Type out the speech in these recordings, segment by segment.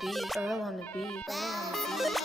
beat, Earl on the beat, Earl on the beat.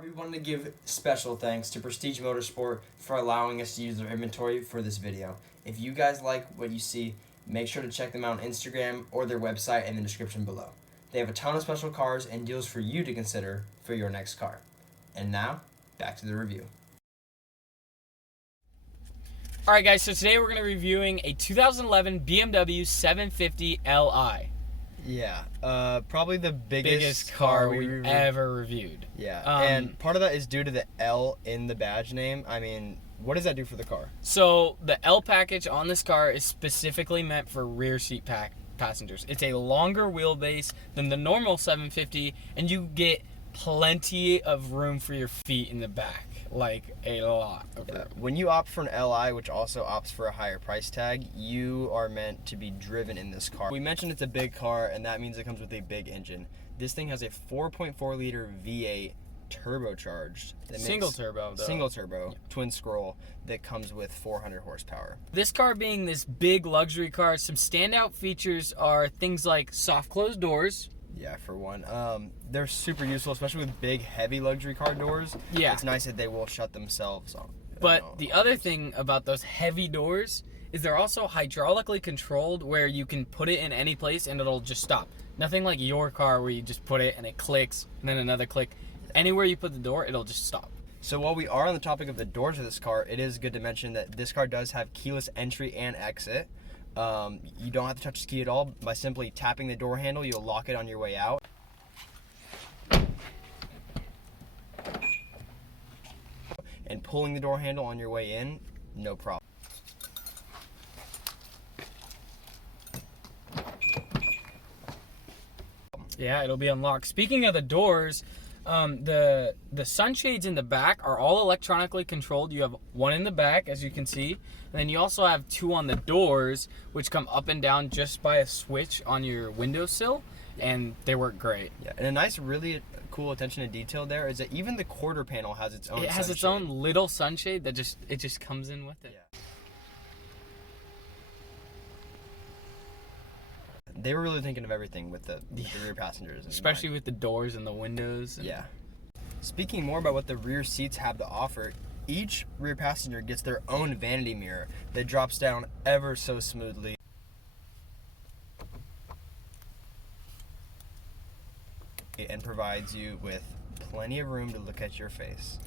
We wanted to give special thanks to Prestige Motorsport for allowing us to use their inventory for this video. If you guys like what you see, make sure to check them out on Instagram or their website in the description below. They have a ton of special cars and deals for you to consider for your next car. And now, back to the review. Alright guys, so today we're going to be reviewing a 2011 BMW 750 Li. Yeah, probably the Biggest car we've ever reviewed. Yeah, and part of that is due to the L in the badge name. I mean, what does that do for the car? So the L package on this car is specifically meant for rear seat passengers. It's a longer wheelbase than the normal 750, and you get plenty of room for your feet in the back. Like a lot of room. When you opt for an Li, which also opts for a higher price tag, you are meant to be driven in this car. We mentioned it's a big car, and that means it comes with a big engine. This thing has a 4.4 liter V8 turbocharged. Single turbo, yeah. Twin scroll that comes with 400 horsepower. This car being this big luxury car, some standout features are things like soft closed doors. Yeah, for one. They're super useful, especially with big, heavy luxury car doors. Yeah. It's nice that they will shut themselves off. But the other thing about those heavy doors is they're also hydraulically controlled, where you can put it in any place and it'll just stop. Nothing like your car where you just put it and it clicks and then another click. Anywhere you put the door, it'll just stop. So while we are on the topic of the doors of this car, it is good to mention that this car does have keyless entry and exit. You don't have to touch the key at all. By simply tapping the door handle, you'll lock it on your way out. And pulling the door handle on your way in, no problem. Yeah, it'll be unlocked. Speaking of the doors, the sunshades in the back are all electronically controlled. You have one in the back, as you can see, and then you also have two on the doors, which come up and down just by a switch on your windowsill, and they work great. Yeah, and a nice, really cool attention to detail there is that even the quarter panel has its own. It has sunshade. its own little sunshade that just comes in with it. Yeah. They were really thinking of everything with the rear passengers. Especially with the doors and the windows. Yeah. Speaking more about what the rear seats have to offer, each rear passenger gets their own vanity mirror that drops down ever so smoothly. And provides you with plenty of room to look at your face.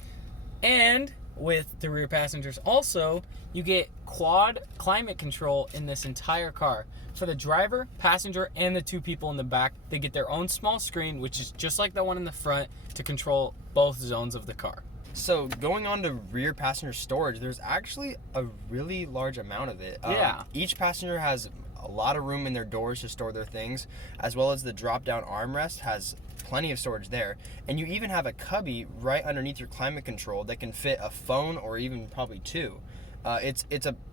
And with the rear passengers also, you get quad climate control in this entire car. For the driver, passenger, and the two people in the back, they get their own small screen, which is just like the one in the front, to control both zones of the car. So going on to rear passenger storage, there's actually a really large amount of it. Yeah. Each passenger has a lot of room in their doors to store their things, as well as the drop-down armrest has plenty of storage there. And you even have a cubby right underneath your climate control that can fit a phone or even probably two. It's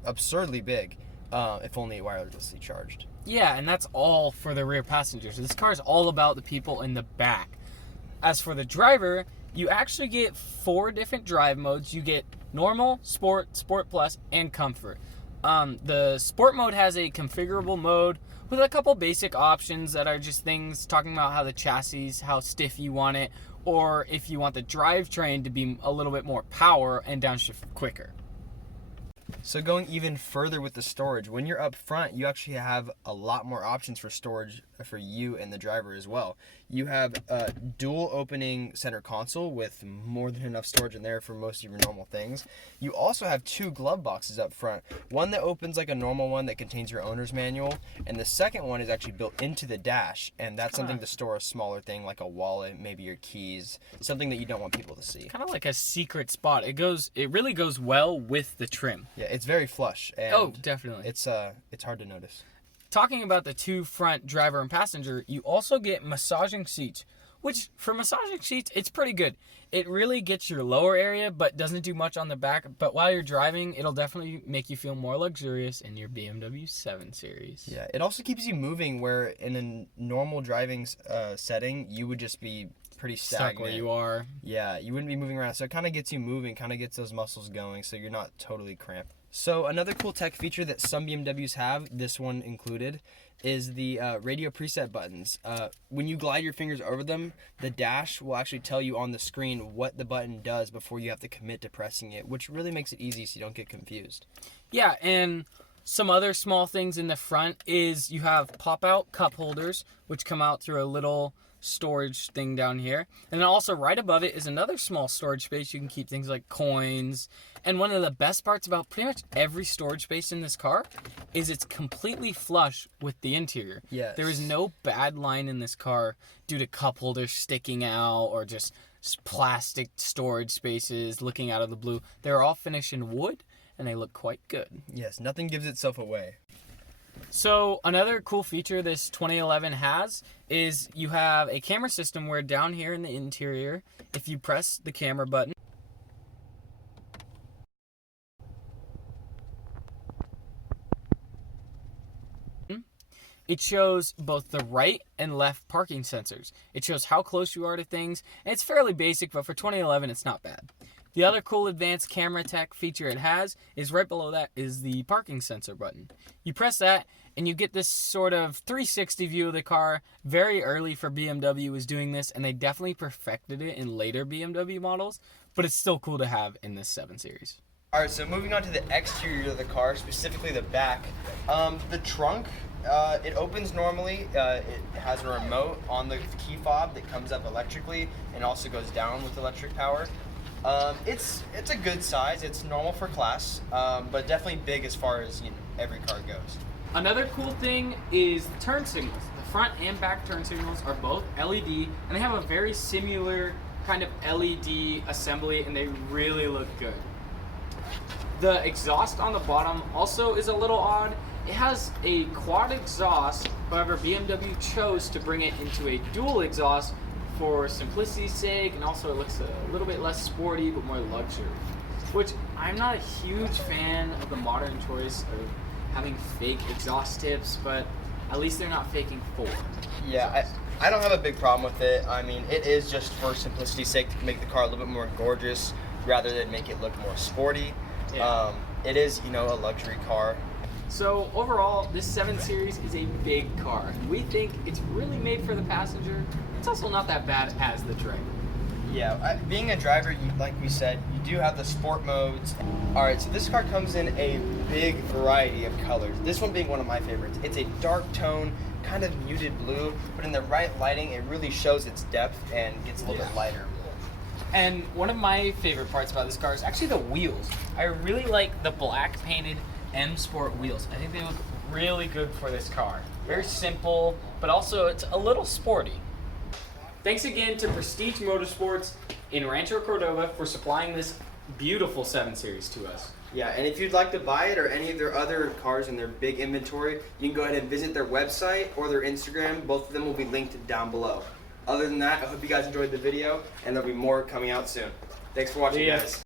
absurdly big, if only wirelessly charged. Yeah, and that's all for the rear passengers. This car is all about the people in the back. As for the driver, you actually get 4 different drive modes. You get normal, sport, sport plus, and comfort. The sport mode has a configurable mode with a couple basic options that are just things talking about how the chassis, how stiff you want it, or if you want the drivetrain to be a little bit more power and downshift quicker. So going even further with the storage, when you're up front, you actually have a lot more options for storage for you and the driver as well. You have a dual opening center console with more than enough storage in there for most of your normal things. You also have 2 glove boxes up front. One that opens like a normal one that contains your owner's manual, and the second one is actually built into the dash, and that's something to store a smaller thing like a wallet, maybe your keys, something that you don't want people to see. Kind of like a secret spot. It really goes well with the trim. Yeah, it's very flush. And oh, definitely. It's hard to notice. Talking about the 2 front driver and passenger, you also get massaging seats, which for massaging seats, it's pretty good. It really gets your lower area, but doesn't do much on the back. But while you're driving, it'll definitely make you feel more luxurious in your BMW 7 Series. Yeah, it also keeps you moving where in a normal driving setting, you would just be pretty stagnant. Stuck where you are. Yeah, you wouldn't be moving around. So it kind of gets you moving, kind of gets those muscles going so you're not totally cramped. So another cool tech feature that some BMWs have, this one included, is the radio preset buttons. When you glide your fingers over them, the dash will actually tell you on the screen what the button does before you have to commit to pressing it, which really makes it easy so you don't get confused. Yeah, and some other small things in the front is you have pop-out cup holders, which come out through a little storage thing down here. And then also right above it is another small storage space. You can keep things like coins. And one of the best parts about pretty much every storage space in this car is it's completely flush with the interior. Yes. There is no bad line in this car due to cup holders sticking out or just plastic storage spaces looking out of the blue. They're all finished in wood and they look quite good. Yes, nothing gives itself away. So another cool feature this 2011 has is you have a camera system where down here in the interior, if you press the camera button, it shows both the right and left parking sensors. It shows how close you are to things, and it's fairly basic, but for 2011 it's not bad. The other cool advanced camera tech feature it has is right below that is the parking sensor button. You press that and you get this sort of 360 view of the car. Very early for BMW was doing this, and they definitely perfected it in later BMW models, but it's still cool to have in this 7 Series. All right, so moving on to the exterior of the car, specifically the back. The trunk, it opens normally. It has a remote on the key fob that comes up electrically and also goes down with electric power. It's a good size. It's normal for class, but definitely big as far as every car goes. Another cool thing is the turn signals. The front and back turn signals are both LED, and they have a very similar kind of LED assembly, and they really look good. The exhaust on the bottom also is a little odd. It has a quad exhaust, however BMW chose to bring it into a dual exhaust for simplicity's sake, and also it looks a little bit less sporty but more luxury, which I'm not a huge fan of the modern choice of having fake exhaust tips, but at least they're not faking 4. Yeah, I don't have a big problem with it. I mean, it is just for simplicity's sake to make the car a little bit more gorgeous rather than make it look more sporty. Yeah. It is, a luxury car. So overall, this 7 Series is a big car. We think it's really made for the passenger. It's also not that bad as the driver. Yeah, being a driver, like we said, you do have the sport modes. All right, so this car comes in a big variety of colors. This one being one of my favorites. It's a dark tone, kind of muted blue, but in the right lighting, it really shows its depth and gets a little bit lighter. And one of my favorite parts about this car is actually the wheels. I really like the black painted M Sport wheels. I think they look really good for this car. Very simple, but also it's a little sporty. Thanks again to Prestige Motorsports in Rancho Cordova for supplying this beautiful 7 Series to us. Yeah, and if you'd like to buy it or any of their other cars in their big inventory, you can go ahead and visit their website or their Instagram. Both of them will be linked down below. Other than that, I hope you guys enjoyed the video, and there'll be more coming out soon. Thanks for watching, guys.